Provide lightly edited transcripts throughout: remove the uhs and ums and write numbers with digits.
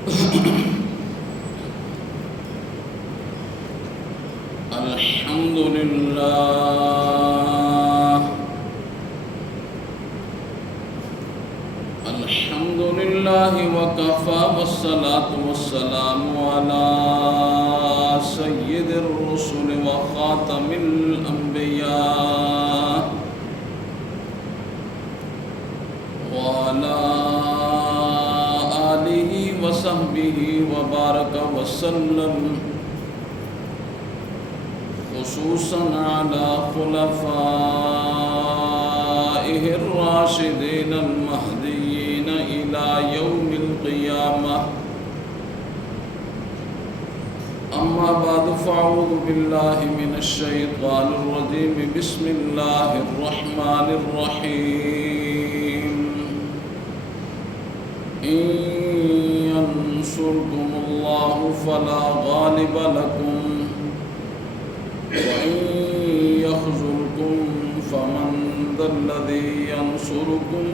الحمد لله الحمد لله وكفى والصلاة والسلام على سيد الرسل وخاتم الأنبياء وعلى آله وصحبه وبارك وسلم، خصوصا على خلفائه الراشدين المهديين إلى يوم القيامة. أما بعد فأعوذ بالله من الشيطان الرجيم. بسم الله الرحمن الرحيم. إن ينصركم الله فلا غالب لكم وإن يخذلكم فمن ذا الذي ينصركم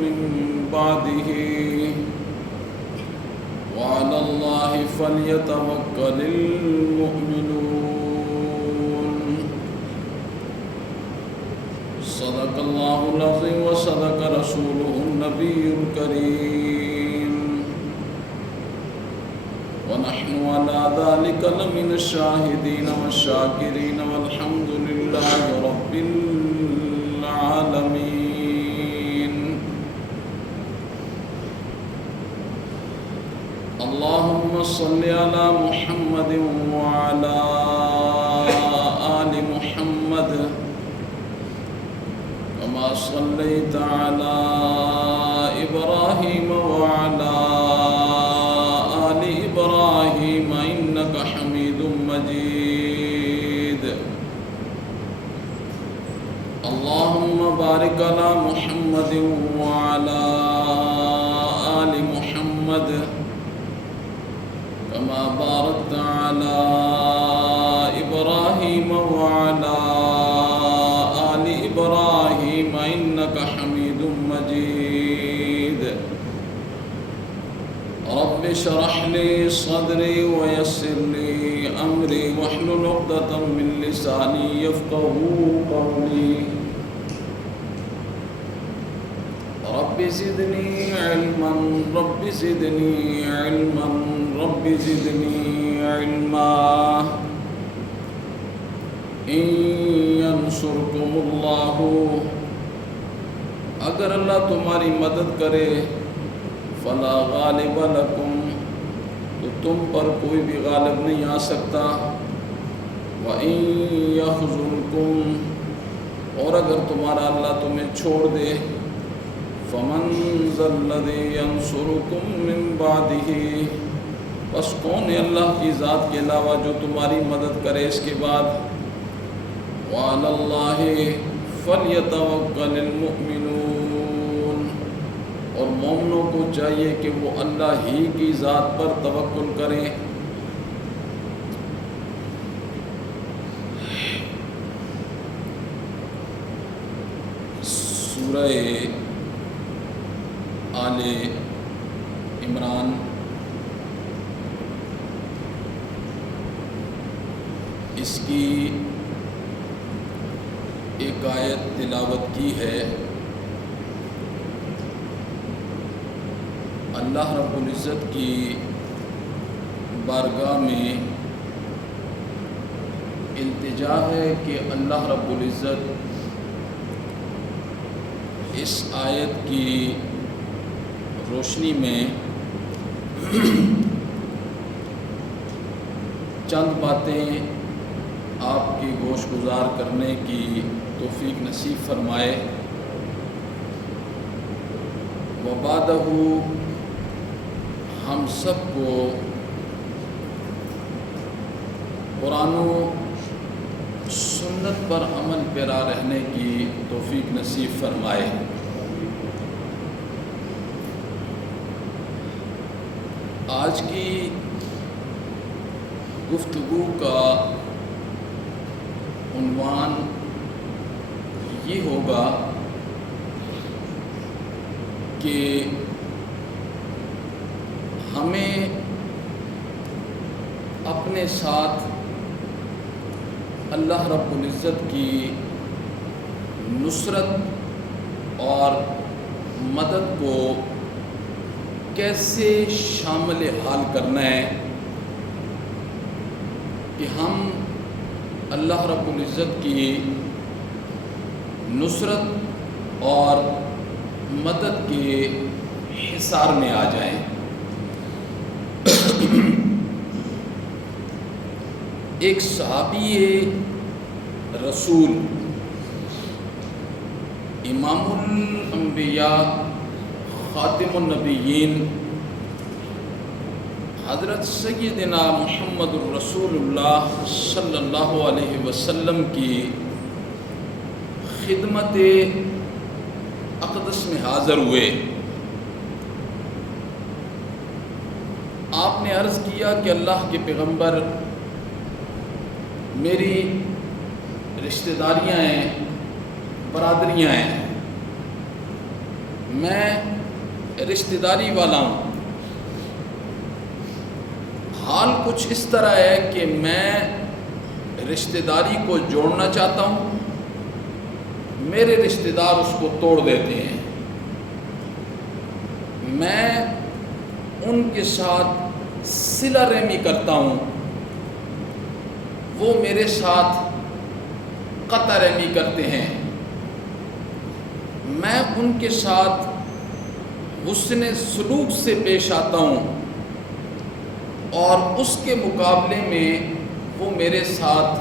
من بعده وعلى الله فليتوكل المؤمنون. صدق الله العظيم وصدق رسوله النبي الكريم، ونحن على ذلك لمن الشاهدين والشاكرين والحمد لله رب العالمين. اللهم صل على محمد وعلى آل محمد كما صليت على إبراهيم وعلى آل إبراهيم إنك حميد مجيد. اللهم بارك على محمد وعلى آل محمد كما باركت على إبراهيم وعلى آل إبراهيم إنك حميد مجيد. رب اشرح لي صدري ويسر لي أمري واحلل عقدة من لساني يفقهوا قولي. رب زدني علما رب زدني علما رب زدني علما. إن ينصركم الله، اگر اللہ تمہاری مدد کرے، فلا غالب لکم، تو تم پر کوئی بھی غالب نہیں آ سکتا. وَإِن يَخْذُلْكُمْ، اور اگر تمہارا اللہ تمہیں چھوڑ دے، فَمَنْ ذَا الَّذِي يَنْصُرُكُمْ مِنْ بَعْدِهِ، بس کون ہے اللہ کی ذات کے علاوہ جو تمہاری مدد کرے اس کے بعد. وَعَلَى اللَّهِ فَلْيَتَوَكَّلِ الْمُؤْمِنُونَ، اور مومنوں کو چاہیے کہ وہ اللہ ہی کی ذات پر توکل کریں. سورہ آل عمران اس کی ایک آیت تلاوت کی ہے. اللہ رب العزت کی بارگاہ میں التجا ہے کہ اللہ رب العزت اس آیت کی روشنی میں چند باتیں آپ کی گوش گزار کرنے کی توفیق نصیب فرمائے. وبعدہ ہم سب کو قرآن و سنت پر عمل پیرا رہنے کی توفیق نصیب فرمائے. آج کی گفتگو کا عنوان یہ ہوگا کہ ہمیں اپنے ساتھ اللہ رب العزت کی نصرت اور مدد کو کیسے شامل حال کرنا ہے کہ ہم اللہ رب العزت کی نصرت اور مدد کے حصار میں آ جائیں۔ ایک صحابی رسول امام الانبیاء خاتم النبیین حضرت سیدنا محمد الرسول اللہ صلی اللہ علیہ وسلم کی خدمت اقدس میں حاضر ہوئے۔ آپ نے عرض کیا کہ اللہ کے پیغمبر، میری رشتہ داریاں ہیں، برادریاں ہیں، میں رشتہ داری والا ہوں۔ حال کچھ اس طرح ہے کہ میں رشتہ داری کو جوڑنا چاہتا ہوں، میرے رشتہ دار اس کو توڑ دیتے ہیں۔ میں ان کے ساتھ صلہ رحمی کرتا ہوں، وہ میرے ساتھ قطع رحمی کرتے ہیں۔ میں ان کے ساتھ حسن سلوک سے پیش آتا ہوں اور اس کے مقابلے میں وہ میرے ساتھ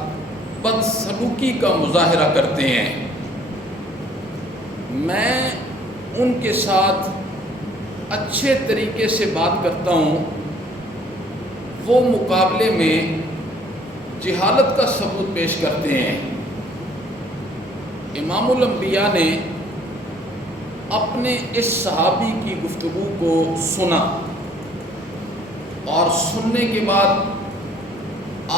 بدسلوکی کا مظاہرہ کرتے ہیں۔ میں ان کے ساتھ اچھے طریقے سے بات کرتا ہوں، وہ مقابلے میں جہالت کا ثبوت پیش کرتے ہیں۔ امام الانبیاء نے اپنے اس صحابی کی گفتگو کو سنا اور سننے کے بعد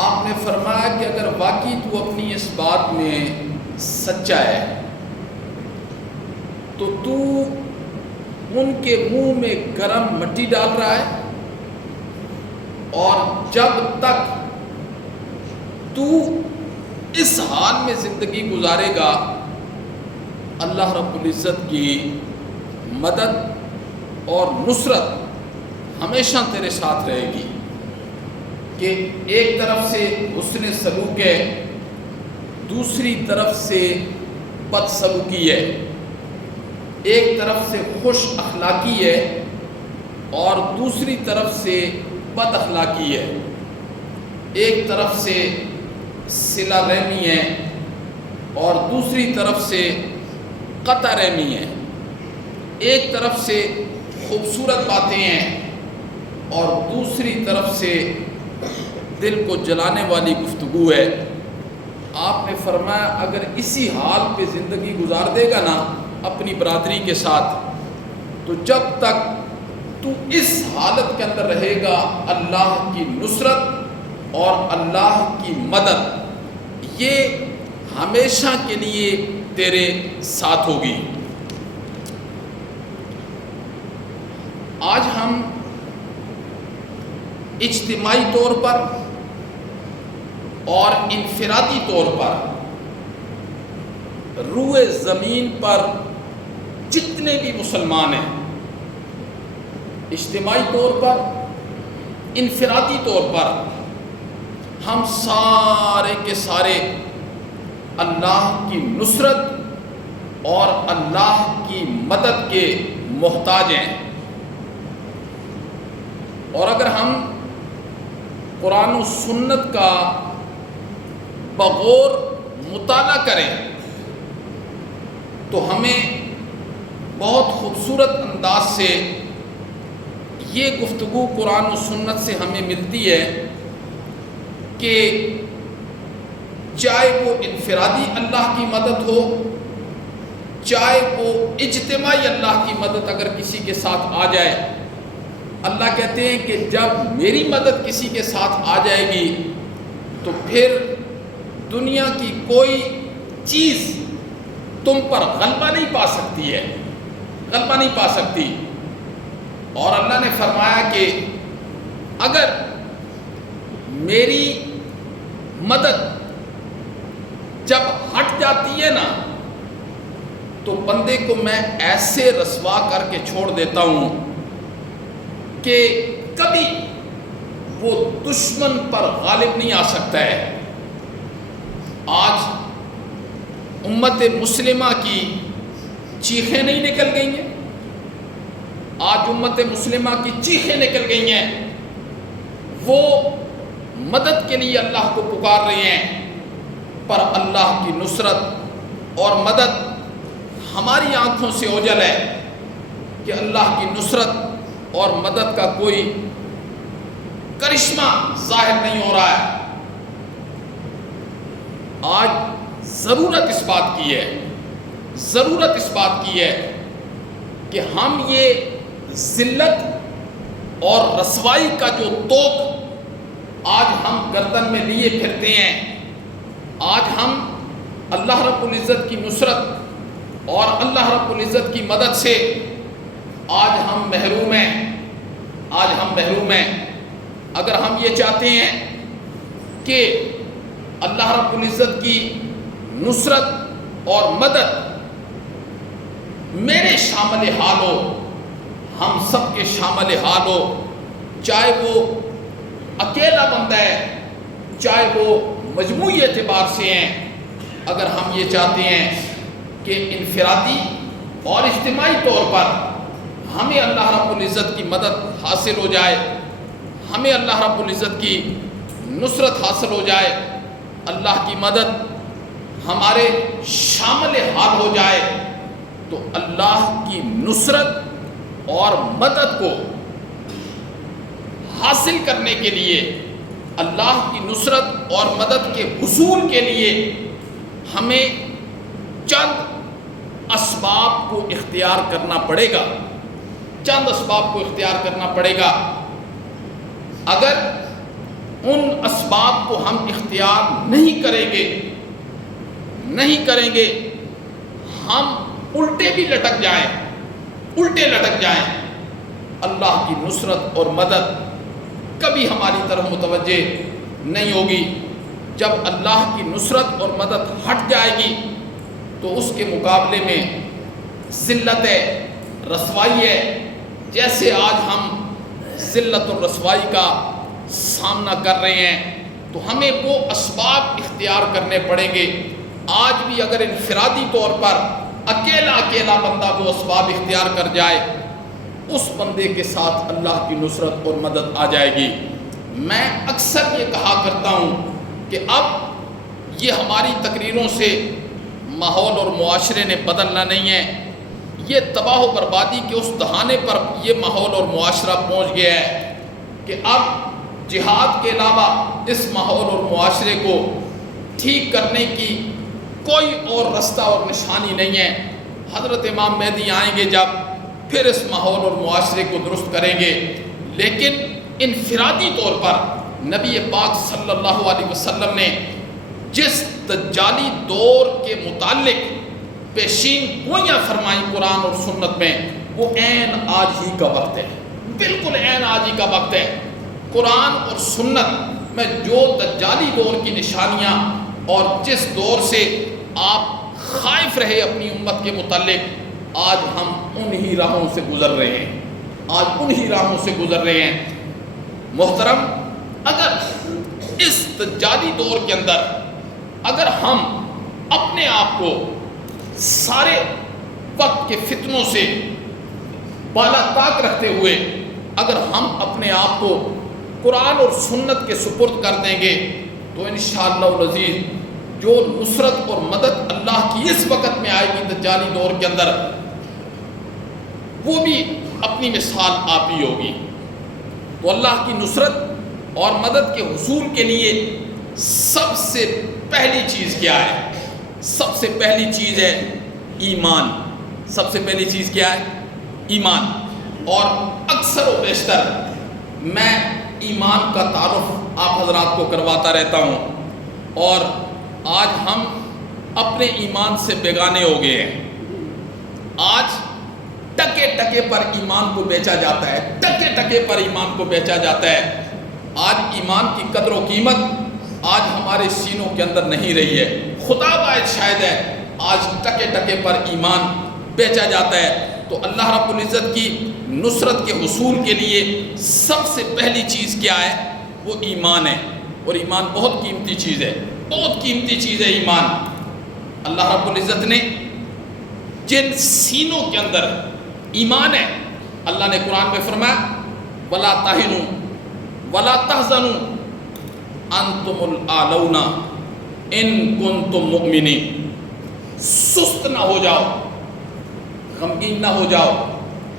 آپ نے فرمایا کہ اگر واقعی تو اپنی اس بات میں سچا ہے تو تو ان کے منہ میں گرم مٹی ڈال رہا ہے، اور جب تک تو اس حال میں زندگی گزارے گا اللہ رب العزت کی مدد اور نصرت ہمیشہ تیرے ساتھ رہے گی۔ کہ ایک طرف سے حسن سلوک ہے، دوسری طرف سے بد سلوکی ہے، ایک طرف سے خوش اخلاقی ہے اور دوسری طرف سے بد اخلاقی ہے، ایک طرف سے صلہ رحمی ہے اور دوسری طرف سے قطع رحمی ہے، ایک طرف سے خوبصورت باتیں ہیں اور دوسری طرف سے دل کو جلانے والی گفتگو ہے۔ آپ نے فرمایا اگر اسی حال پہ زندگی گزار دے گا نا اپنی برادری کے ساتھ، تو جب تک تو اس حالت کے اندر رہے گا اللہ کی نصرت اور اللہ کی مدد یہ ہمیشہ کے لیے تیرے ساتھ ہوگی۔ آج ہم اجتماعی طور پر اور انفرادی طور پر روئے زمین پر جتنے بھی مسلمان ہیں، اجتماعی طور پر، انفرادی طور پر، ہم سارے کے سارے اللہ کی نصرت اور اللہ کی مدد کے محتاج ہیں۔ اور اگر ہم قرآن و سنت کا بغور مطالعہ کریں تو ہمیں بہت خوبصورت انداز سے یہ گفتگو قرآن و سنت سے ہمیں ملتی ہے کہ چاہے وہ انفرادی اللہ کی مدد ہو، چاہے وہ اجتماعی اللہ کی مدد اگر کسی کے ساتھ آ جائے، اللہ کہتے ہیں کہ جب میری مدد کسی کے ساتھ آ جائے گی تو پھر دنیا کی کوئی چیز تم پر غلبہ نہیں پا سکتی ہے، غلبہ نہیں پا سکتی۔ اور اللہ نے فرمایا کہ اگر میری مدد جب ہٹ جاتی ہے نا تو بندے کو میں ایسے رسوا کر کے چھوڑ دیتا ہوں کہ کبھی وہ دشمن پر غالب نہیں آ سکتا ہے۔ آج امت مسلمہ کی چیخیں نہیں نکل گئی ہیں، آج امت مسلمہ کی چیخیں نکل گئی ہیں، وہ مدد کے لیے اللہ کو پکار رہے ہیں، پر اللہ کی نصرت اور مدد ہماری آنکھوں سے اوجھل ہے کہ اللہ کی نصرت اور مدد کا کوئی کرشمہ ظاہر نہیں ہو رہا ہے۔ آج ضرورت اس بات کی ہے کہ ہم یہ ذلت اور رسوائی کا جو طوق آج ہم گردن میں لیے پھرتے ہیں، آج ہم اللہ رب العزت کی نصرت اور اللہ رب العزت کی مدد سے آج ہم محروم ہیں۔ اگر ہم یہ چاہتے ہیں کہ اللہ رب العزت کی نصرت اور مدد میرے شامل حال ہو، ہم سب کے شامل حال ہو، چاہے وہ اکیلا بندہ ہے، چاہے وہ مجموعی اعتبار سے ہیں، اگر ہم یہ چاہتے ہیں کہ انفرادی اور اجتماعی طور پر ہمیں اللہ رب العزت کی مدد حاصل ہو جائے، ہمیں اللہ رب العزت کی نصرت حاصل ہو جائے، اللہ کی مدد ہمارے شامل حال ہو جائے، تو اللہ کی نصرت اور مدد کو حاصل کرنے کے لیے، اللہ کی نصرت اور مدد کے حصول کے لیے ہمیں چند اسباب کو اختیار کرنا پڑے گا۔ اگر ان اسباب کو ہم اختیار نہیں کریں گے، ہم الٹے لٹک جائیں، اللہ کی نصرت اور مدد کبھی ہماری طرف متوجہ نہیں ہوگی۔ جب اللہ کی نصرت اور مدد ہٹ جائے گی تو اس کے مقابلے میں ذلت ہے، رسوائی ہے۔ جیسے آج ہم ذلت اور رسوائی کا سامنا کر رہے ہیں تو ہمیں وہ اسباب اختیار کرنے پڑیں گے۔ آج بھی اگر انفرادی طور پر اکیلا بندہ وہ اسباب اختیار کر جائے، اس بندے کے ساتھ اللہ کی نصرت اور مدد آ جائے گی۔ میں اکثر یہ کہا کرتا ہوں کہ اب یہ ہماری تقریروں سے ماحول اور معاشرے نے بدلنا نہیں ہے، یہ تباہ و بربادی کے اس دہانے پر یہ ماحول اور معاشرہ پہنچ گیا ہے کہ اب جہاد کے علاوہ اس ماحول اور معاشرے کو ٹھیک کرنے کی کوئی اور رستہ اور نشانی نہیں ہے۔ حضرت امام مہدی آئیں گے جب، پھر اس ماحول اور معاشرے کو درست کریں گے، لیکن انفرادی طور پر نبی پاک صلی اللہ علیہ وسلم نے جس دجالی دور کے متعلق پیشین گوئیاں فرمائیں قرآن اور سنت میں، وہ عین آج ہی کا وقت ہے، بالکل عین آج ہی کا وقت ہے۔ قرآن اور سنت میں جو دجالی دور کی نشانیاں اور جس دور سے آپ خائف رہے اپنی امت کے متعلق، آج ہم انہی راہوں سے گزر رہے ہیں۔ محترم، اگر اس دجالی دور کے اندر اگر ہم اپنے آپ کو سارے وقت کے فتنوں سے بالا طاق رکھتے ہوئے اگر ہم اپنے آپ کو قرآن اور سنت کے سپرد کر دیں گے تو انشاءاللہ العزیز جو نصرت اور مدد اللہ کی اس وقت میں آئے گی دجالی دور کے اندر، وہ بھی اپنی مثال آپ ہی ہوگی۔ تو اللہ کی نصرت اور مدد کے حصول کے لیے سب سے پہلی چیز کیا ہے؟ سب سے پہلی چیز ہے ایمان۔ سب سے پہلی چیز کیا ہے؟ ایمان۔ اور اکثر و بیشتر میں ایمان کا تعارف آپ حضرات کو کرواتا رہتا ہوں، اور آج ہم اپنے ایمان سے بیگانے ہو گئے ہیں۔ آج ٹکے ٹکے پر ایمان کو بیچا جاتا ہے، ٹکے ٹکے پر ایمان کو بیچا جاتا ہے۔ آج ایمان کی قدر و قیمت آج ہمارے سینوں کے اندر نہیں رہی ہے. خدا باعث شاید ہے آج ٹکے ٹکے پر ایمان بیچا جاتا ہے. تو اللہ رب العزت کی نصرت کے حصول کے لیے سب سے پہلی چیز کیا ہے؟ وہ ایمان ہے. اور ایمان بہت قیمتی چیز ہے، بہت قیمتی چیز ہے ایمان. اللہ رب العزت نے جن سینوں کے اندر ایمان ہے، اللہ نے قرآن میں فرمایا وَلَا تَهِنُوا وَلَا تَحْزَنُوا أَنْتُمُ الْأَعْلَوْنَ إِن كُنتُم مُؤْمِنِينَ. سست نہ ہو جاؤ، غمگین نہ ہو جاؤ.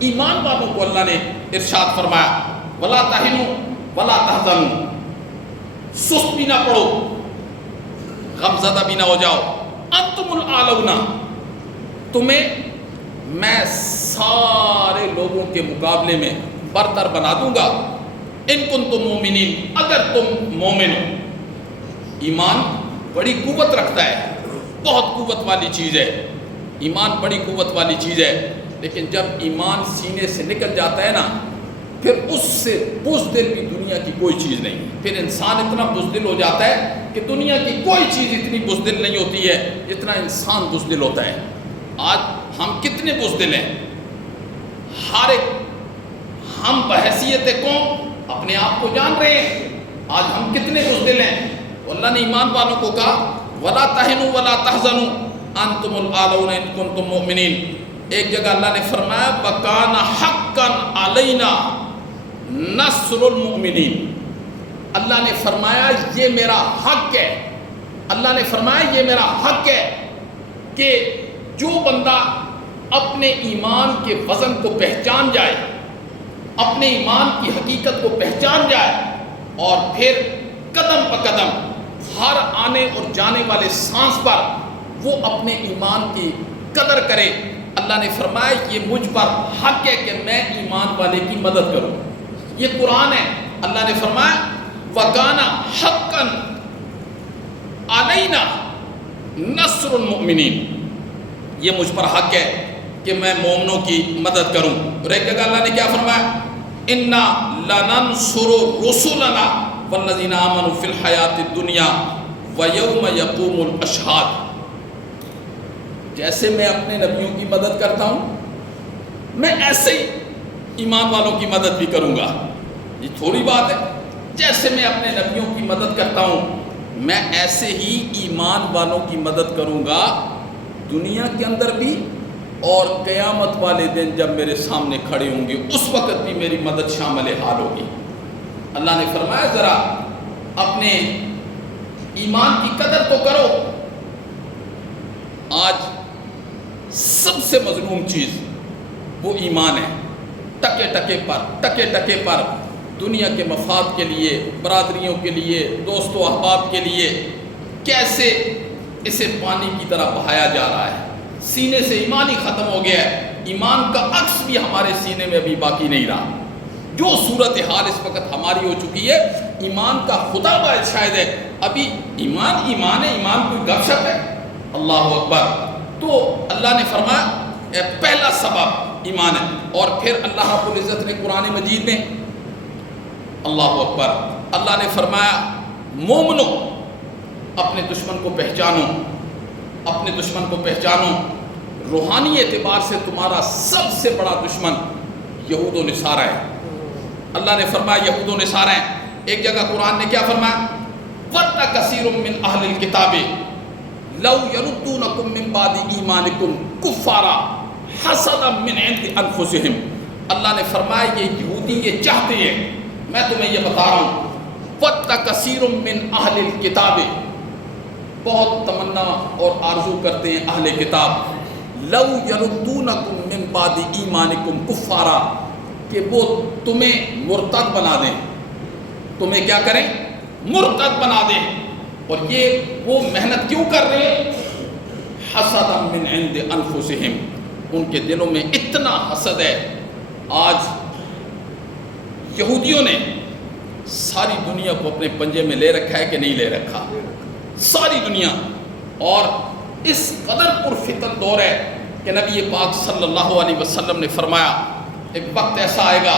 ایمان والوں کو اللہ نے ارشاد فرمایا وَلَا تَهِنُوا وَلَا تَحْزَنُوا. سست بھی نہ پڑو، غمزدہ بھی نہ ہو جاؤ. انتم العالون، تمہیں میں سارے لوگوں کے مقابلے میں برتر بنا دوں گا. ان کنتم مومنین، اگر تم مومن ہو. ایمان بڑی قوت رکھتا ہے، بہت قوت والی چیز ہے. ایمان بڑی قوت والی چیز ہے. لیکن جب ایمان سینے سے نکل جاتا ہے نا، پھر اس سے بزدل بھی دنیا کی کوئی چیز نہیں. پھر انسان اتنا بزدل ہو جاتا ہے کہ دنیا کی کوئی چیز اتنی بزدل نہیں ہوتی ہے جتنا انسان بزدل ہوتا ہے. آج ہم کتنے بزدل ہیں، ہر ایک ہم بحیثیت قوم اپنے آپ کو جان رہے ہیں. آج ہم کتنے بزدل ہیں. اللہ نے ایمان والوں کو کہا وَلَا تَهِنُوا وَلَا تَحْزَنُوا أَنْتُمُ الْأَعْلَوْنَ إِن كُنتُم مُؤْمِنِينَ. ایک جگہ اللہ نے فرمایا وَكَانَ حَقًّا عَلَيْنَا نَصْرُ الْمُؤْمِنِينَ. اللہ نے فرمایا یہ میرا حق ہے. اللہ نے فرمایا یہ میرا حق ہے کہ جو بندہ اپنے ایمان کے وزن کو پہچان جائے، اپنے ایمان کی حقیقت کو پہچان جائے، اور پھر قدم پہ قدم ہر آنے اور جانے والے سانس پر وہ اپنے ایمان کی قدر کرے. اللہ نے فرمایا یہ مجھ پر حق ہے کہ میں ایمان والے کی مدد کروں. یہ قرآن ہے. اللہ نے فرمایا وَكَانَ حَقًّا عَلَيْنَا نَصْرُ الْمُؤْمِنِينَ. یہ مجھ پر حق ہے کہ میں مومنوں کی مدد کروں. اور ایک جگہ اللہ نے کیا فرمایا إِنَّا لَنَنْصُرُ رُسُلَنَا وَالَّذِينَ آمَنُوا فِي الْحَيَاةِ الدُّنْيَا وَيَوْمَ يَقُومُ الْأَشْهَادُ. جیسے میں اپنے نبیوں کی مدد کرتا ہوں، میں ایسے ہی ایمان والوں کی مدد بھی کروں گا. یہ تھوڑی بات ہے. جیسے میں اپنے نبیوں کی مدد کرتا ہوں، میں ایسے ہی ایمان والوں کی مدد کروں گا دنیا کے اندر بھی، اور قیامت والے دن جب میرے سامنے کھڑے ہوں گے اس وقت بھی میری مدد شامل حال ہوگی. اللہ نے فرمایا ذرا اپنے ایمان کی قدر تو کرو. آج سب سے مظلوم چیز وہ ایمان ہے. ٹکے ٹکے پر دنیا کے مفاد کے لیے، برادریوں کے لیے، دوست و احباب کے لیے کیسے اسے پانی کی طرح بہایا جا رہا ہے. سینے سے ایمان ہی ختم ہو گیا ہے. ایمان کا عکس بھی ہمارے سینے میں ابھی باقی نہیں رہا. جو صورتحال اس وقت ہماری ہو چکی ہے، ایمان کا خدا باعث شاید ہے ابھی ایمان ہے. ایمان کوئی گپ شپ ہے؟ اللہ اکبر. تو اللہ نے فرمایا پہلا سبب ایمان ہے. اور پھر اللہ رب العزت نے قرآن مجید میں اللہ اکبر، اللہ نے فرمایا مومنو اپنے دشمن کو پہچانو، اپنے دشمن کو پہچانو. روحانی اعتبار سے تمہارا سب سے بڑا دشمن یہود و نصارہ ہے. اللہ نے فرمایا یہود و نصارہ ہیں. ایک جگہ قرآن نے کیا فرمایا وَدَّ كَثِيرٌ مِّنْ أَهْلِ الْكِتَابِ لَوْ يَرُدُّونَكُم مِّن بَعْدِ إِيمَانِكُمْ كُفَّارًا حَسَدًا مِّنْ عِندِ أَنفُسِهِمْ. اللہ نے فرمایا یہ یہودی یہ چاہتے ہیں، میں تمہیں یہ بتا رہا ہوں وَدَّ كَثِيرٌ مِّنْ أَهْلِ الْكِتَابِ، بہت تمنا اور آرزو کرتے ہیں اہل کتاب لَوْ يَرُدُّونَكُم مِّن بَعْدِ إِيمَانِكُمْ كُفَّارًا، کہ وہ تمہیں مرتد بنا دیں. تمہیں کیا کریں؟ مرتد بنا دیں. اور یہ وہ محنت کیوں کر رہے ہیں؟ حسدا من عند انفسہم، ان کے دلوں میں اتنا حسد ہے. آج یہودیوں نے ساری دنیا کو اپنے پنجے میں لے رکھا ہے کہ نہیں لے رکھا؟ ساری دنیا. اور اس قدر پرفتن دور ہے کہ نبی پاک صلی اللہ علیہ وسلم نے فرمایا ایک وقت ایسا آئے گا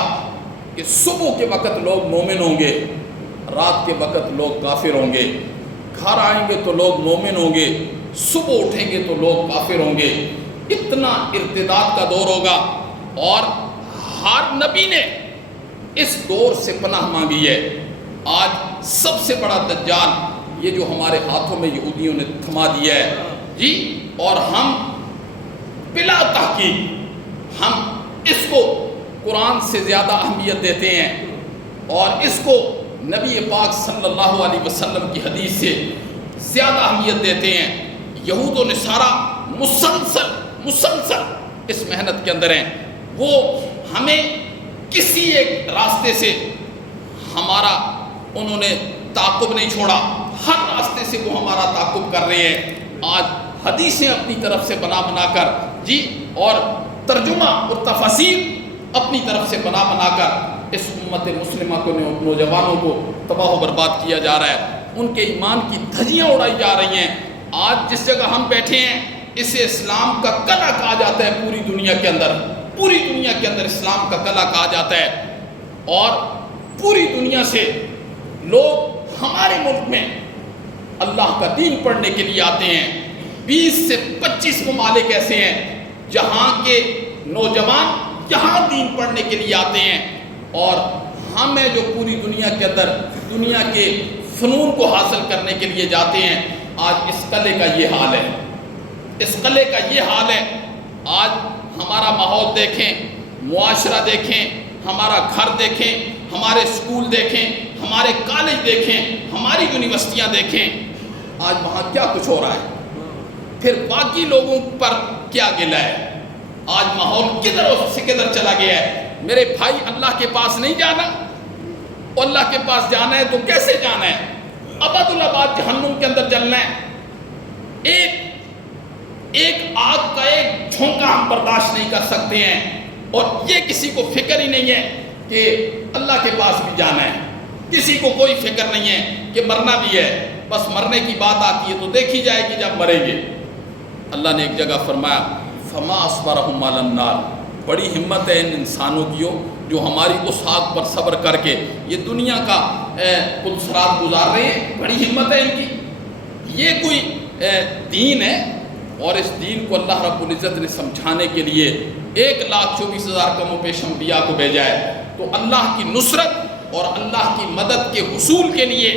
کہ صبح کے وقت لوگ مومن ہوں گے رات کے وقت لوگ کافر ہوں گے، گھر آئیں گے تو لوگ مومن ہوں گے، صبح اٹھیں گے تو لوگ کافر ہوں گے۔ اتنا ارتداد کا دور ہوگا، اور ہر نبی نے اس دور سے پناہ مانگی ہے۔ آج سب سے بڑا دجال یہ جو ہمارے ہاتھوں میں یہودیوں نے تھما دیا ہے جی، اور ہم بلا تحقیق ہم اس کو قرآن سے زیادہ اہمیت دیتے ہیں، اور اس کو نبی پاک صلی اللہ علیہ وسلم کی حدیث سے زیادہ اہمیت دیتے ہیں۔ یہود و نصارہ مسلسل اس محنت کے اندر ہیں، وہ ہمیں کسی ایک راستے سے ہمارا انہوں نے تعاقب نہیں چھوڑا، ہر راستے سے وہ ہمارا تعاقب کر رہے ہیں۔ آج حدیثیں اپنی طرف سے بنا کر جی، اور ترجمہ اور تفاسیر اپنی طرف سے بنا کر اس امت مسلمہ کو نوجوانوں کو تباہ و برباد کیا جا رہا ہے، ان کے ایمان کی دھجیاں اڑائی جا رہی ہیں۔ آج جس جگہ ہم بیٹھے ہیں اسے اسلام کا قلعہ کہا جاتا ہے، پوری دنیا کے اندر اسلام کا قلعہ کہا جاتا ہے، اور پوری دنیا سے لوگ ہمارے ملک میں اللہ کا دین پڑھنے کے لیے آتے ہیں۔ 20 سے 25 ممالک ایسے ہیں جہاں کے نوجوان یہاں دین پڑھنے کے لیے آتے ہیں، اور ہم ہیں جو پوری دنیا کے اندر دنیا کے فنون کو حاصل کرنے کے لیے جاتے ہیں۔ آج اس قلعے کا یہ حال ہے، آج ہمارا ماحول دیکھیں، معاشرہ دیکھیں، ہمارا گھر دیکھیں، ہمارے اسکول دیکھیں، ہمارے کالج دیکھیں، ہماری یونیورسٹیاں دیکھیں، آج وہاں کیا کچھ ہو رہا ہے، پھر باقی لوگوں پر کیا گلہ ہے۔ آج ماحول کدھر سے کدھر چلا گیا ہے۔ میرے بھائی، اللہ کے پاس نہیں جانا، اور اللہ کے پاس جانا ہے تو کیسے جانا ہے؟ ابد الاباد جہنم کے اندر جلنا ہے۔ ایک آگ کا ایک جھونکا ہم برداشت نہیں کر سکتے ہیں، اور یہ کسی کو فکر ہی نہیں ہے کہ اللہ کے پاس بھی جانا ہے، کسی کو کوئی فکر نہیں ہے کہ مرنا بھی ہے، بس مرنے کی بات آتی ہے تو دیکھی جائے گی جب مریں گے۔ اللہ نے ایک جگہ فرمایا فما اصبرہم علی النار، بڑی ہمت ہے ان انسانوں کی جو ہماری اس آگ پر صبر کر کے یہ دنیا کا پلسرات گزار رہے ہیں، بڑی ہمت ہے ان کی۔ یہ کوئی دین ہے، اور اس دین کو اللہ رب العزت نے سمجھانے کے لیے 1,24,000 کم و بیش انبیاء کو بھیجا ہے۔ تو اللہ کی نصرت اور اللہ کی مدد کے حصول کے لیے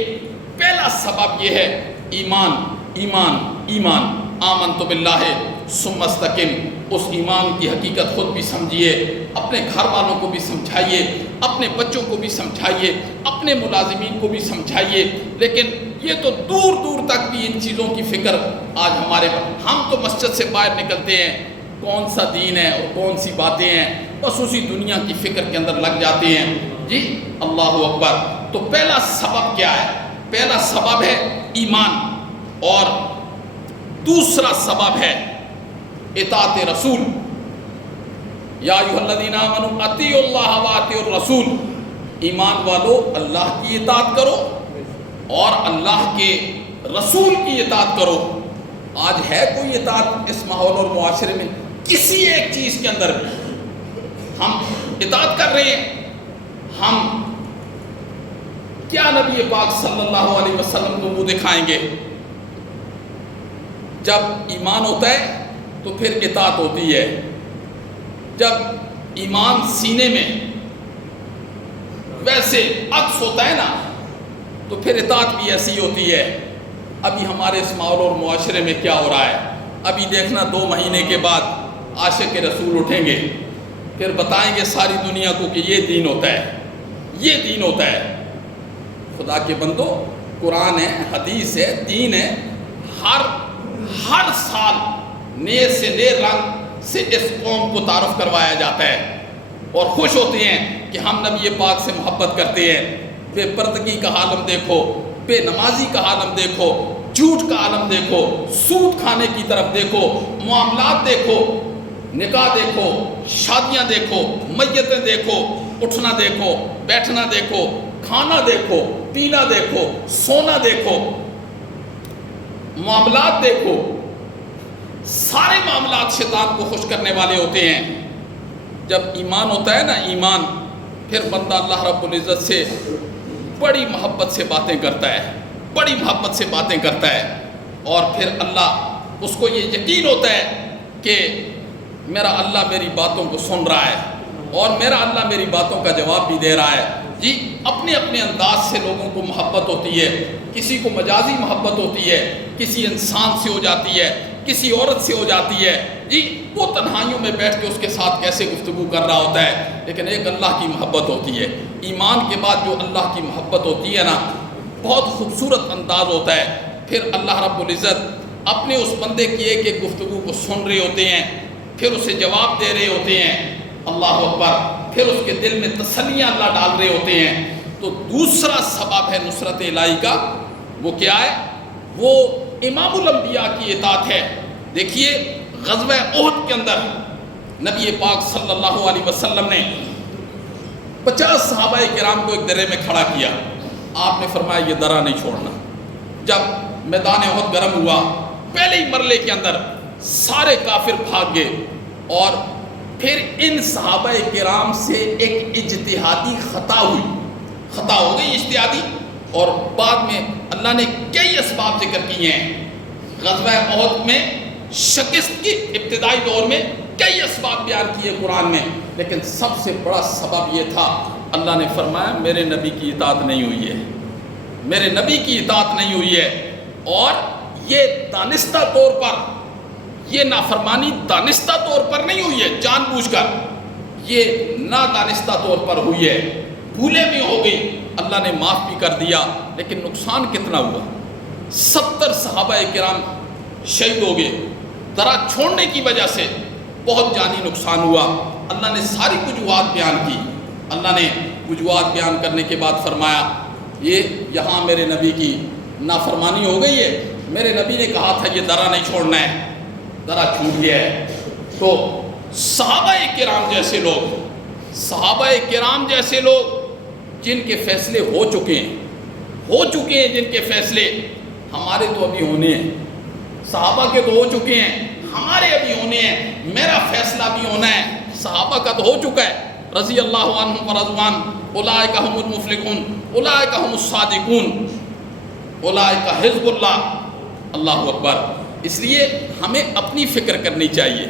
پہلا سبب یہ ہے ایمان، ایمان، ایمان۔ آمنت باللہ ثم استقم، اس ایمان کی حقیقت خود بھی سمجھیے، اپنے گھر والوں کو بھی سمجھائیے، اپنے بچوں کو بھی سمجھائیے، اپنے ملازمین کو بھی سمجھائیے۔ لیکن یہ تو دور دور تک بھی ان چیزوں کی فکر آج ہم تو مسجد سے باہر نکلتے ہیں، کون سا دین ہے اور کون سی باتیں ہیں، بس اسی دنیا کی فکر کے اندر لگ جاتے ہیں جی۔ اللہ اکبر۔ تو پہلا سبب کیا ہے؟ پہلا سبب ہے ایمان، اور دوسرا سبب ہے اطاعت رسول۔ یا ایھا الذین آمنوا اطیعوا اللہ واطیعوا الرسول، ایمان والو اللہ کی اطاعت کرو اور اللہ کے رسول کی اطاعت کرو۔ آج ہے کوئی اطاعت اس ماحول اور معاشرے میں؟ کسی ایک چیز کے اندر ہم اطاعت کر رہے ہیں؟ ہم کیا نبی پاک صلی اللہ علیہ وسلم کو منہ دکھائیں گے؟ جب ایمان ہوتا ہے تو پھر اطاعت ہوتی ہے، جب ایمان سینے میں ویسے عکس ہوتا ہے نا تو پھر اطاعت بھی ایسی ہوتی ہے۔ ابھی ہمارے اس ماحول اور معاشرے میں کیا ہو رہا ہے؟ ابھی دیکھنا 2 مہینے کے بعد عاشق رسول اٹھیں گے، پھر بتائیں گے ساری دنیا کو کہ یہ دین ہوتا ہے، یہ دین ہوتا ہے۔ خدا کے بندو، قرآن ہے، حدیث ہے، دین ہے۔ ہر سال نئے سے نئے رنگ سے اس قوم کو تعارف کروایا جاتا ہے، اور خوش ہوتے ہیں کہ ہم نبی پاک سے محبت کرتے ہیں۔ بے پردگی کا عالم دیکھو، بے نمازی کا عالم دیکھو، جھوٹ کا عالم دیکھو، سود کھانے کی طرف دیکھو، معاملات دیکھو، نکاح دیکھو، شادیاں دیکھو، میتیں دیکھو، اٹھنا دیکھو، بیٹھنا دیکھو، کھانا دیکھو، پینا دیکھو، سونا دیکھو، معاملات دیکھو۔ سارے معاملات شیطان کو خوش کرنے والے ہوتے ہیں۔ جب ایمان ہوتا ہے نا، ایمان، پھر بندہ اللہ رب العزت سے بڑی محبت سے باتیں کرتا ہے، بڑی محبت سے باتیں کرتا ہے، اور پھر اللہ اس کو یہ یقین ہوتا ہے کہ میرا اللہ میری باتوں کو سن رہا ہے اور میرا اللہ میری باتوں کا جواب بھی دے رہا ہے۔ جی اپنے اپنے انداز سے لوگوں کو محبت ہوتی ہے، کسی کو مجازی محبت ہوتی ہے، کسی انسان سے ہو جاتی ہے، کسی عورت سے ہو جاتی ہے، جی وہ تنہائیوں میں بیٹھ کے اس کے ساتھ کیسے گفتگو کر رہا ہوتا ہے، لیکن ایک اللہ کی محبت ہوتی ہے۔ ایمان کے بعد جو اللہ کی محبت ہوتی ہے نا، بہت خوبصورت انداز ہوتا ہے۔ پھر اللہ رب العزت اپنے اس بندے کی ایک ایک گفتگو کو سن رہے ہوتے ہیں، پھر اسے جواب دے رہے ہوتے ہیں، اللہ اکبر، پھر اس کے دل میں تسلیاں اللہ ڈال رہے ہوتے ہیں۔ تو دوسرا سبب ہے نصرت الہی کا، وہ کیا ہے؟ وہ امام الانبیاء کی اطاعت ہے۔ دیکھیے غزوہ احد کے اندر نبی پاک صلی اللہ علیہ وسلم نے 50 صحابہ کرام کو ایک درے میں کھڑا کیا، آپ نے فرمایا یہ درہ نہیں چھوڑنا۔ جب میدان احد گرم ہوا، پہلے ہی مرلے کے اندر سارے کافر بھاگ گئے، اور پھر ان صحابہ کرام سے ایک اجتہادی خطا ہوئی، خطا ہو گئی اجتہادی، اور بعد میں اللہ نے کئی اسباب ذکر کیے ہیں۔ غزوہ احد میں شکست کی ابتدائی دور میں کئی اسباب بیان کیے قرآن میں، لیکن سب سے بڑا سبب یہ تھا، اللہ نے فرمایا میرے نبی کی اطاعت نہیں ہوئی ہے، میرے نبی کی اطاعت نہیں ہوئی ہے، اور یہ دانستہ طور پر، یہ نافرمانی دانستہ طور پر نہیں ہوئی ہے جان بوجھ کر، یہ نادانستہ طور پر ہوئی ہے، بھولے میں ہو گئی، اللہ نے معاف بھی کر دیا، لیکن نقصان کتنا ہوا؟ 70 صحابہ کرام شہید ہو گئے، درہ چھوڑنے کی وجہ سے بہت جانی نقصان ہوا۔ اللہ نے ساری وجوہات بیان کی، اللہ نے وجوہات بیان کرنے کے بعد فرمایا یہ یہاں میرے نبی کی نافرمانی ہو گئی ہے، میرے نبی نے کہا تھا یہ درہ نہیں چھوڑنا ہے، درہ چھوٹ گیا ہے۔ تو صحابہ کرام جیسے لوگ، صحابہ کرام جیسے لوگ جن کے فیصلے ہو چکے ہیں جن کے فیصلے، ہمارے تو ابھی ہونے ہیں، صحابہ کے تو ہو چکے ہیں، ہمارے ابھی ہونے ہیں، میرا فیصلہ بھی ہونا ہے۔ صحابہ کا تو ہو چکا ہے، رضی اللہ عنہم ورضوان، اولئک هم المفلحون، اولئک هم الصادقون، اولئک حزب اللہ، اللہ اکبر۔ اس لیے ہمیں اپنی فکر کرنی چاہیے۔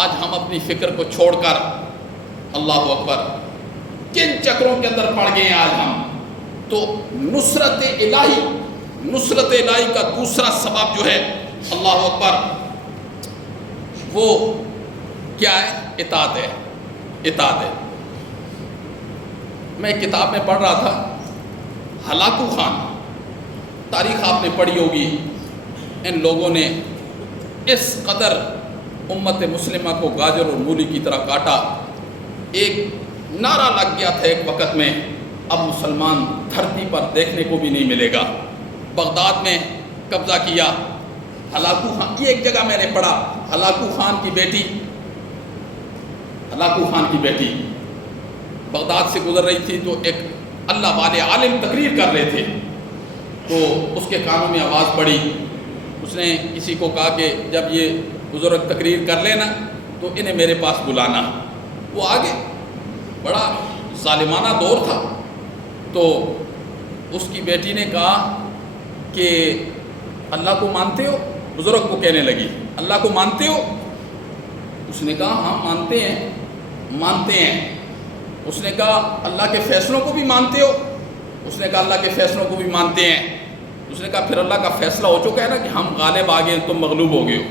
آج ہم اپنی فکر کو چھوڑ کر، اللہ اکبر، کن چکروں کے اندر پڑ گئے ہیں آج ہم؟ تو نصرت الہی کا دوسرا سبب جو ہے، اللہ اکبر، وہ کیا ہے؟ اطاعت ہے، اطاعت ہے۔ میں کتاب میں پڑھ رہا تھا، ہلاکو خان، تاریخ آپ نے پڑھی ہوگی، ان لوگوں نے اس قدر امت مسلمہ کو گاجر اور مولی کی طرح کاٹا، ایک نعرہ لگ گیا تھا ایک وقت میں، اب مسلمان دھرتی پر دیکھنے کو بھی نہیں ملے گا۔ بغداد میں قبضہ کیا، ہلاکو خان، یہ ایک جگہ میں نے پڑھا، ہلاکو خان کی بیٹی بغداد سے گزر رہی تھی، تو ایک اللہ والے عالم تقریر کر رہے تھے، تو اس کے کانوں میں آواز پڑی، اس نے کسی کو کہا کہ جب یہ بزرگ تقریر کر لینا تو انہیں میرے پاس بلانا۔ وہ آگے، بڑا ظالمانہ دور تھا، تو اس کی بیٹی نے کہا کہ اللہ کو مانتے ہو؟ بزرگ کو کہنے لگی اللہ کو مانتے ہو؟ اس نے کہا ہاں مانتے ہیں۔ اس نے کہا اللہ کے فیصلوں کو بھی مانتے ہو؟ اس نے کہا اللہ کے فیصلوں کو بھی مانتے ہیں۔ اس نے کہا پھر اللہ کا فیصلہ ہو چکا ہے نا کہ ہم غالب آ گئے تم مغلوب ہو گئے ہو،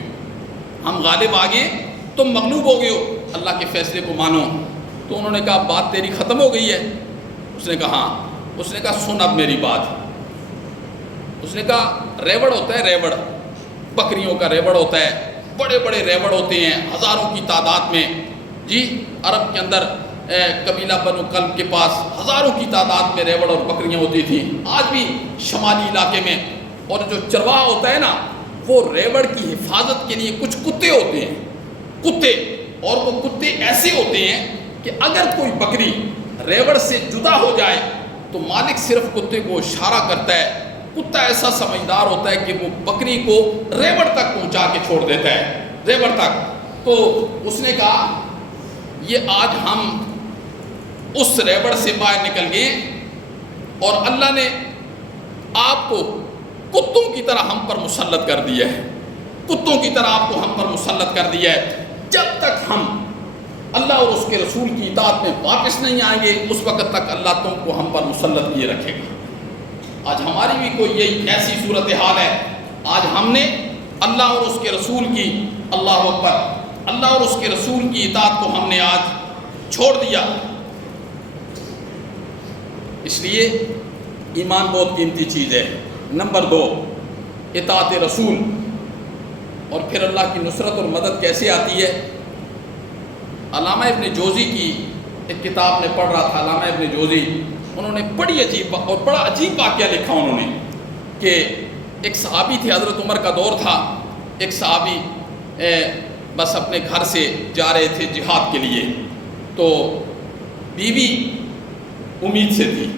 ہم غالب آ گئے تم مغلوب ہو گئے ہو، اللہ کے فیصلے کو مانو۔ تو انہوں نے کہا بات تیری ختم ہو گئی ہے؟ اس نے کہا ہاں۔ اس نے کہا سن اب میری بات۔ اس نے کہا ریوڑ ہوتا ہے، ریوڑ، بکریوں کا ریوڑ ہوتا ہے، بڑے بڑے ریوڑ ہوتے ہیں ہزاروں کی تعداد میں، جی عرب کے اندر قبیلہ بنو کلب کے پاس ہزاروں کی تعداد میں ریوڑ اور بکریاں ہوتی تھیں، آج بھی شمالی علاقے میں۔ اور جو چرواہا ہوتا ہے نا، وہ ریوڑ کی حفاظت کے لیے کچھ کتے ہوتے ہیں، کتے، اور وہ کتے ایسے ہوتے ہیں کہ اگر کوئی بکری ریوڑ سے جدا ہو جائے تو مالک صرف کتے کو اشارہ کرتا ہے، کتا ایسا سمجھدار ہوتا ہے کہ وہ بکری کو ریوڑ تک پہنچا کے چھوڑ دیتا ہے، ریوڑ تک۔ تو اس نے کہا یہ آج ہم اس ریوڑ سے باہر نکل گئے اور اللہ نے آپ کو کتوں کی طرح ہم پر مسلط کر دیا ہے، کتوں کی طرح آپ کو ہم پر مسلط کر دیا ہے۔ جب تک ہم اللہ اور اس کے رسول کی اطاعت میں واپس نہیں آئیں گے اس وقت تک اللہ تم کو ہم پر مسلط کیے رکھے گا۔ آج ہماری بھی کوئی یہی ایسی صورتحال ہے، آج ہم نے اللہ اور اس کے رسول کی، اللہ اکبر، اللہ اور اس کے رسول کی اطاعت کو ہم نے آج چھوڑ دیا۔ اس لیے ایمان بہت قیمتی چیز ہے۔ نمبر 2، اطاعت رسول۔ اور پھر اللہ کی نصرت اور مدد کیسے آتی ہے؟ علامہ ابن جوزی کی ایک کتاب میں پڑھ رہا تھا، علامہ ابن جوزی، انہوں نے بڑی عجیب اور بڑا عجیب واقعہ لکھا انہوں نے، کہ ایک صحابی تھے، حضرت عمر کا دور تھا، ایک صحابی بس اپنے گھر سے جا رہے تھے جہاد کے لیے، تو بیوی امید سے تھی،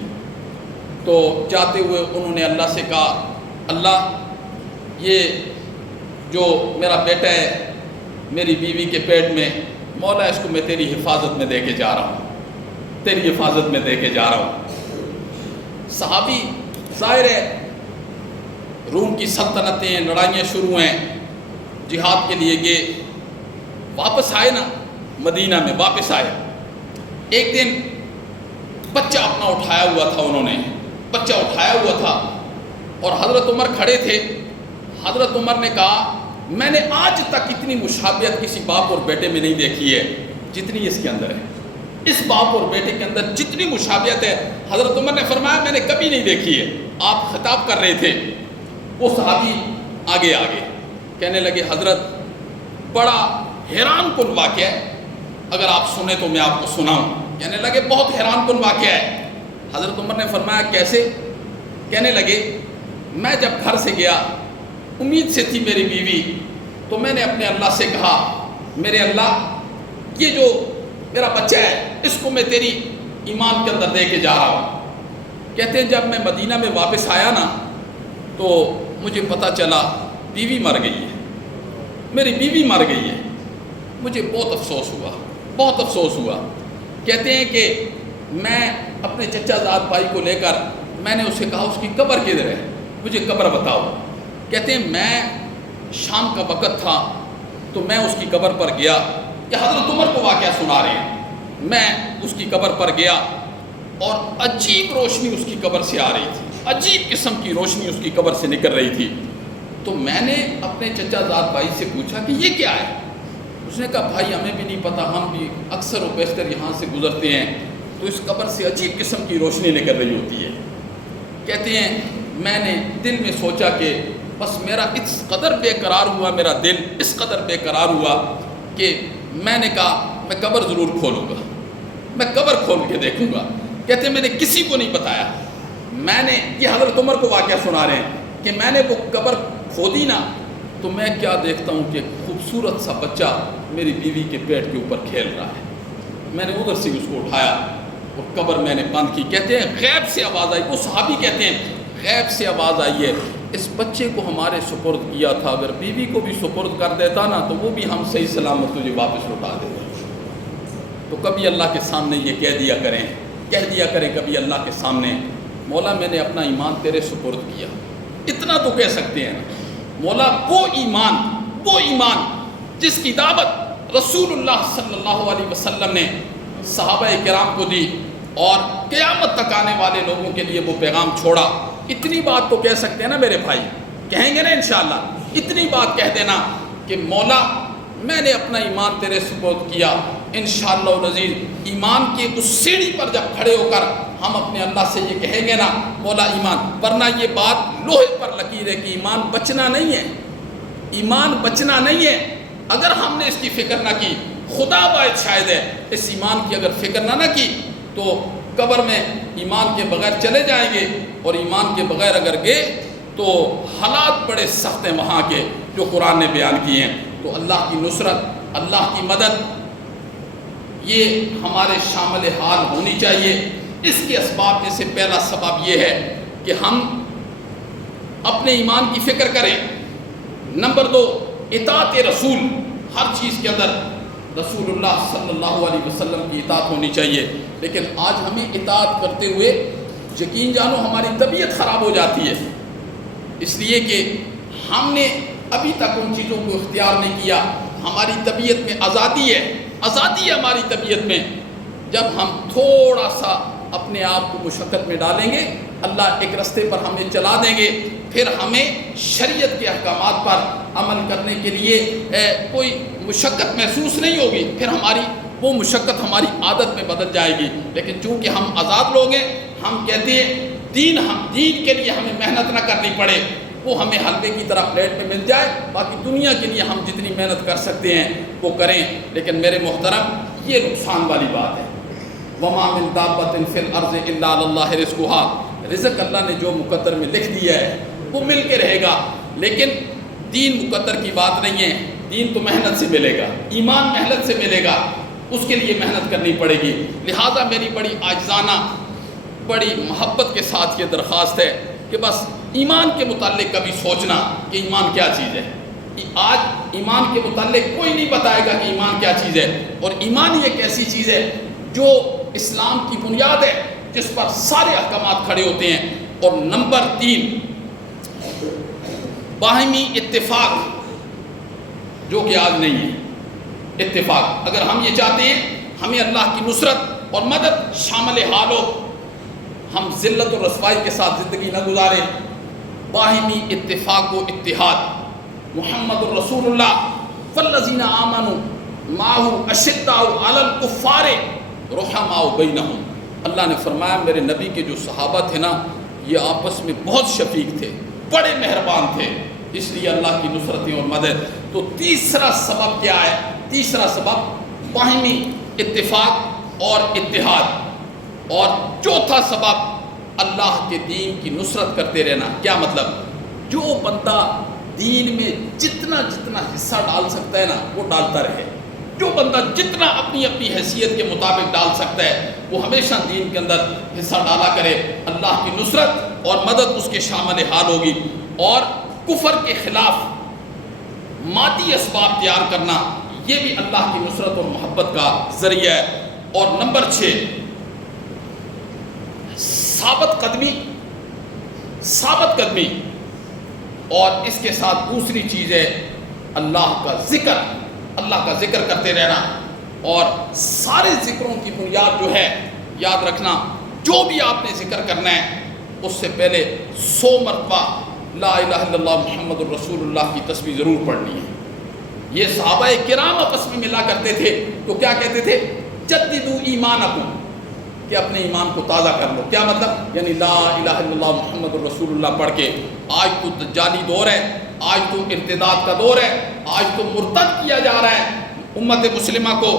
تو جاتے ہوئے انہوں نے اللہ سے کہا، اللہ یہ جو میرا بیٹا ہے میری بیوی کے پیٹ میں، مولا اس کو میں تیری حفاظت میں دے کے جا رہا ہوں، تیری حفاظت میں دے کے جا رہا ہوں۔ صحابی ظاہر ہے روم کی سلطنتیں، لڑائیاں شروع ہیں، جہاد کے لیے گئے، واپس آئے نا مدینہ میں، واپس آئے، ایک دن بچہ اپنا اٹھایا ہوا تھا، انہوں نے بچہ اٹھایا ہوا تھا اور حضرت عمر کھڑے تھے۔ حضرت عمر نے کہا میں نے آج تک اتنی مشابہت کسی باپ اور بیٹے میں نہیں دیکھی ہے جتنی اس کے اندر ہے، اس باپ اور بیٹے کے اندر جتنی مشابہت ہے، حضرت عمر نے فرمایا میں نے کبھی نہیں دیکھی ہے۔ آپ خطاب کر رہے تھے، وہ صحابی آگے کہنے لگے حضرت بڑا حیران کن واقعہ ہے، اگر آپ سنیں تو میں آپ کو سناؤں۔ کہنے لگے بہت حیران کن واقعہ ہے۔ حضرت عمر نے فرمایا کیسے؟ کہنے لگے میں جب گھر سے گیا، امید سے تھی میری بیوی، تو میں نے اپنے اللہ سے کہا میرے اللہ یہ جو میرا بچہ ہے اس کو میں تیری ایمان کے اندر دے کے جا رہا ہوں۔ کہتے ہیں جب میں مدینہ میں واپس آیا نا تو مجھے پتہ چلا بیوی مر گئی ہے، میری بیوی مر گئی ہے، مجھے بہت افسوس ہوا، بہت افسوس ہوا۔ کہتے ہیں کہ میں اپنے چچا زاد بھائی کو لے کر میں نے اسے کہا اس کی قبر کدھر ہے، مجھے قبر بتاؤ۔ کہتے ہیں میں شام کا وقت تھا تو میں اس کی قبر پر گیا، یہ حضرت عمر کو واقعہ سنا رہے ہیں، میں اس کی قبر پر گیا اور عجیب روشنی اس کی قبر سے آ رہی تھی، عجیب قسم کی روشنی اس کی قبر سے نکل رہی تھی۔ تو میں نے اپنے چچا زاد بھائی سے پوچھا کہ یہ کیا ہے؟ اس نے کہا بھائی ہمیں بھی نہیں پتہ، ہم بھی اکثر و بیشتر یہاں سے گزرتے ہیں تو اس قبر سے عجیب قسم کی روشنی نکل رہی ہوتی ہے۔ کہتے ہیں میں نے دل میں سوچا کہ بس میرا اس قدر بے قرار ہوا، میرا دل اس قدر بے قرار ہوا کہ میں نے کہا میں قبر ضرور کھولوں گا، میں قبر کھول کے دیکھوں گا۔ کہتے ہیں میں نے کسی کو نہیں بتایا، میں نے یہ حضرت عمر کو واقعہ سنا رہے ہیں کہ میں نے وہ قبر کھودی نا تو میں کیا دیکھتا ہوں کہ خوبصورت سا بچہ میری بیوی کے پیٹ کے اوپر کھیل رہا ہے۔ میں نے ادھر سے اس کو اٹھایا اور قبر میں نے بند کی۔ کہتے ہیں غیب سے آواز آئی، وہ صحابی کہتے ہیں غیب سے آواز آئی ہے اس بچے کو ہمارے سپرد کیا تھا، اگر بیوی کو بھی سپرد کر دیتا نا تو وہ بھی ہم صحیح سلامت تجھے واپس لوٹا دیتے۔ تو کبھی اللہ کے سامنے یہ کہہ دیا کریں کبھی اللہ کے سامنے مولا میں نے اپنا ایمان تیرے سپرد کیا۔ اتنا تو کہہ سکتے ہیں مولا وہ ایمان جس کی دعوت رسول اللہ صلی اللہ علیہ وسلم نے صحابہ کرام کو دی اور قیامت تک آنے والے لوگوں کے لیے وہ پیغام چھوڑا، اتنی بات تو کہہ سکتے ہیں نا میرے بھائی، کہیں گے نا انشاءاللہ، اتنی بات کہہ دینا کہ مولا میں نے اپنا ایمان تیرے سپرد کیا۔ انشاءاللہ العزیز ایمان کی اس سیڑھی پر جب کھڑے ہو کر ہم اپنے اللہ سے یہ کہیں گے نا مولا ایمان، ورنہ یہ بات لوہے پر لکیر ہے کہ ایمان بچنا نہیں ہے، ایمان بچنا نہیں ہے۔ اگر ہم نے اس کی فکر نہ کی، خدا باعث شاید ہے اس ایمان کی اگر فکر نہ کی تو قبر میں ایمان کے بغیر چلے جائیں گے، اور ایمان کے بغیر اگر گئے تو حالات بڑے سخت ہیں وہاں کے جو قرآن نے بیان کیے ہیں۔ تو اللہ کی نصرت، اللہ کی مدد یہ ہمارے شامل حال ہونی چاہیے۔ اس کے اسباب میں سے پہلا سبب یہ ہے کہ ہم اپنے ایمان کی فکر کریں۔ نمبر 2، اطاعت رسول، ہر چیز کے اندر رسول اللہ صلی اللہ علیہ وسلم کی اطاعت ہونی چاہیے۔ لیکن آج ہمیں اطاعت کرتے ہوئے یقین جانو ہماری طبیعت خراب ہو جاتی ہے، اس لیے کہ ہم نے ابھی تک ان چیزوں کو اختیار نہیں کیا۔ ہماری طبیعت میں آزادی ہے ہماری طبیعت میں۔ جب ہم تھوڑا سا اپنے آپ کو مشقت میں ڈالیں گے، اللہ ایک راستے پر ہمیں چلا دیں گے، پھر ہمیں شریعت کے احکامات پر عمل کرنے کے لیے کوئی مشقت محسوس نہیں ہوگی، پھر وہ مشقت ہماری عادت میں بدل جائے گی۔ لیکن چونکہ ہم آزاد لوگ ہیں، ہم کہتے ہیں دین کے لیے ہمیں محنت نہ کرنی پڑے، وہ ہمیں حلوے کی طرح پلیٹ میں مل جائے، باقی دنیا کے لیے ہم جتنی محنت کر سکتے ہیں وہ کریں۔ لیکن میرے محترم، یہ نقصان والی بات ہے۔ وَمَا مِن دَابَّةٍ فِي الْأَرْضِ إِلَّا عَلَى اللَّهِ رِزْقُهَا، رزق اللہ نے جو مقدر میں لکھ دیا ہے وہ مل کے رہے گا، لیکن دین مقدر کی بات نہیں ہے۔ دین تو محنت سے ملے گا، ایمان محنت سے ملے گا، اس کے لیے محنت کرنی پڑے گی۔ لہٰذا میری بڑی عاجزانہ، بڑی محبت کے ساتھ یہ درخواست ہے کہ بس ایمان کے متعلق کبھی سوچنا کہ ایمان کیا چیز ہے۔ آج ایمان کے متعلق کوئی نہیں بتائے گا کہ ایمان کیا چیز ہے، اور ایمان ایک ایسی چیز ہے جو اسلام کی بنیاد ہے، جس پر سارے احکامات کھڑے ہوتے ہیں۔ اور نمبر 3، باہمی اتفاق، جو کہ آج نہیں ہے۔ اتفاق، اگر ہم یہ چاہتے ہیں ہمیں اللہ کی نصرت اور مدد شامل حال ہو، ہم ذلت و رسوائی کے ساتھ زندگی نہ گزاریں۔ باہمی اتفاق و اتحاد، محمد الرسول اللہ والذین آمنوا معہ اشداء علی الکفار رحماء بینہم۔ اللہ نے فرمایا میرے نبی کے جو صحابہ تھے نا، یہ آپس میں بہت شفیق تھے، بڑے مہربان تھے، اس لیے اللہ کی نصرتیں اور مدد۔ تو تیسرا سبب کیا ہے؟ تیسرا سبب باہمی اتفاق اور اتحاد، اور چوتھا سبب اللہ کے دین کی نصرت کرتے رہنا۔ کیا مطلب؟ جو بندہ دین میں جتنا حصہ ڈال سکتا ہے نا، وہ ڈالتا رہے۔ جو بندہ جتنا اپنی حیثیت کے مطابق ڈال سکتا ہے، وہ ہمیشہ دین کے اندر حصہ ڈالا کرے۔ اللہ کی نصرت اور مدد اس کے شامل حال ہوگی۔ اور کفر کے خلاف مادی اسباب تیار کرنا، یہ بھی اللہ کی نصرت اور محبت کا ذریعہ ہے۔ اور نمبر 6، ثابت قدمی، اور اس کے ساتھ دوسری چیز ہے اللہ کا ذکر کرتے رہنا۔ اور سارے ذکروں کی بنیاد جو ہے، یاد رکھنا، جو بھی آپ نے ذکر کرنا ہے اس سے پہلے 100 مرتبہ لا الہ الا اللہ محمد الرسول اللہ کی تسبیح ضرور پڑھنی ہے۔ یہ صحابہ کرام آپس میں ملا کرتے تھے تو کیا کہتے تھے؟ جددوا ایمانکم، کہ اپنے ایمان کو تازہ کر لو۔ کیا مطلب؟ یعنی لا الہ الا اللہ محمد الرسول اللہ پڑھ کے۔ آج تو دجالی دور ہے، آج تو ارتداد کا دور ہے، آج تو مرتد کیا جا رہا ہے امت مسلمہ کو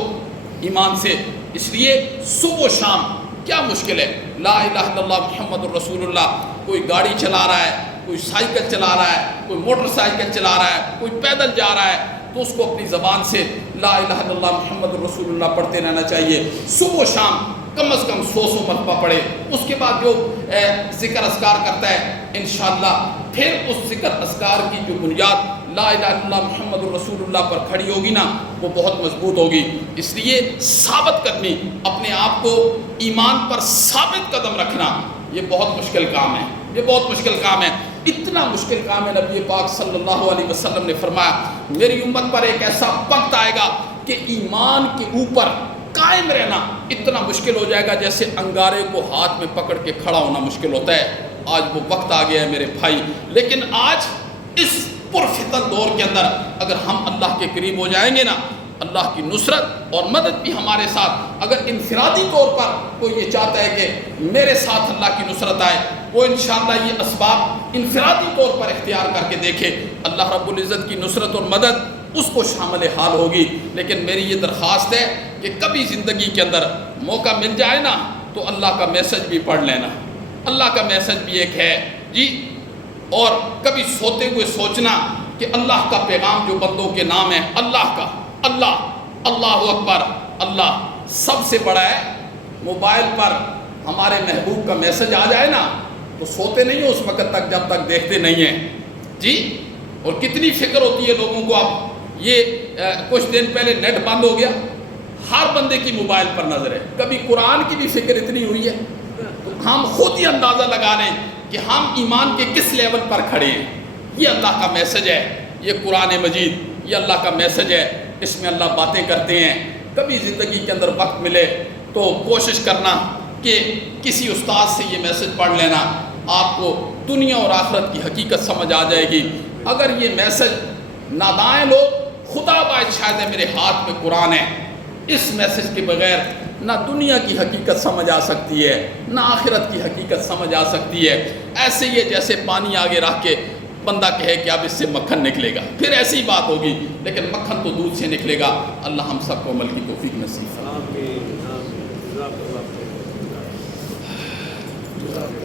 ایمان سے۔ اس لیے صبح و شام کیا مشکل ہے؟ لا الہ الا اللہ محمد الرسول اللہ۔ کوئی گاڑی چلا رہا ہے، کوئی سائیکل چلا رہا ہے، کوئی موٹر سائیکل چلا رہا ہے، کوئی پیدل جا رہا ہے، تو اس کو اپنی زبان سے لا الہ الا اللہ محمد الرسول اللہ پڑھتے رہنا چاہیے۔ صبح و شام کم از کم 100 مرتبہ پڑھے۔ اس کے بعد جو ذکر اذکار کرتا ہے انشاءاللہ، پھر اس ذکر اذکار کی جو بنیاد لا الہ الا اللہ محمد الرسول اللہ پر کھڑی ہوگی نا، وہ بہت مضبوط ہوگی۔ اس لیے ثابت قدمی، اپنے آپ کو ایمان پر ثابت قدم رکھنا، یہ بہت مشکل کام ہے، یہ بہت مشکل کام ہے۔ اتنا مشکل کام ہے، نبی پاک صلی اللہ علیہ وسلم نے فرمایا میری امت پر ایک ایسا وقت آئے گا کہ ایمان کے اوپر قائم رہنا اتنا مشکل ہو جائے گا جیسے انگارے کو ہاتھ میں پکڑ کے کھڑا ہونا مشکل ہوتا ہے۔ آج وہ وقت آ گیا ہے میرے بھائی، لیکن آج اس پرفتن دور کے اندر اگر ہم اللہ کے قریب ہو جائیں گے نا، اللہ کی نصرت اور مدد بھی ہمارے ساتھ۔ اگر انفرادی طور پر کوئی یہ چاہتا ہے کہ میرے ساتھ اللہ کی نصرت آئے، وہ انشاءاللہ یہ اسباب انفرادی طور پر اختیار کر کے دیکھے، اللہ رب العزت کی نصرت اور مدد اس کو شامل حال ہوگی۔ لیکن میری یہ درخواست ہے کہ کبھی زندگی کے اندر موقع مل جائے نا تو اللہ کا میسج بھی پڑھ لینا۔ اللہ کا میسج بھی ایک ہے جی، اور کبھی سوتے ہوئے سوچنا کہ اللہ کا پیغام جو بندوں کے نام ہے، اللہ کا، اللہ اکبر، اللہ سب سے بڑا ہے۔ موبائل پر ہمارے محبوب کا میسج آ جائے نا تو سوتے نہیں ہو اس وقت تک جب تک دیکھتے نہیں ہیں جی۔ اور کتنی فکر ہوتی ہے لوگوں کو۔ اب یہ کچھ دن پہلے نیٹ بند ہو گیا، ہر بندے کی موبائل پر نظر ہے۔ کبھی قرآن کی بھی فکر اتنی ہوئی ہے، تو ہم خود ہی اندازہ لگا لیں کہ ہم ایمان کے کس لیول پر کھڑے ہیں. یہ اللہ کا میسج ہے، یہ قرآن مجید یہ اللہ کا میسج ہے. اس میں اللہ باتیں کرتے ہیں. کبھی زندگی کے اندر وقت ملے تو کوشش کرنا کہ کسی استاد سے یہ میسج پڑھ لینا، آپ کو دنیا اور آخرت کی حقیقت سمجھ آ جائے گی. اگر یہ میسج نادائیں لوگ، خدا باعث شاید ہے میرے ہاتھ میں قرآن ہے، اس میسج کے بغیر نہ دنیا کی حقیقت سمجھ آ سکتی ہے نہ آخرت کی حقیقت سمجھ آ سکتی ہے. ایسے یہ جیسے پانی آگے رکھ کے بندہ کہے کہ اب اس سے مکھن نکلے گا، پھر ایسی بات ہوگی، لیکن مکھن تو دودھ سے نکلے گا. اللہ ہم سب کو عمل کی توفیق نصیب فرمائے.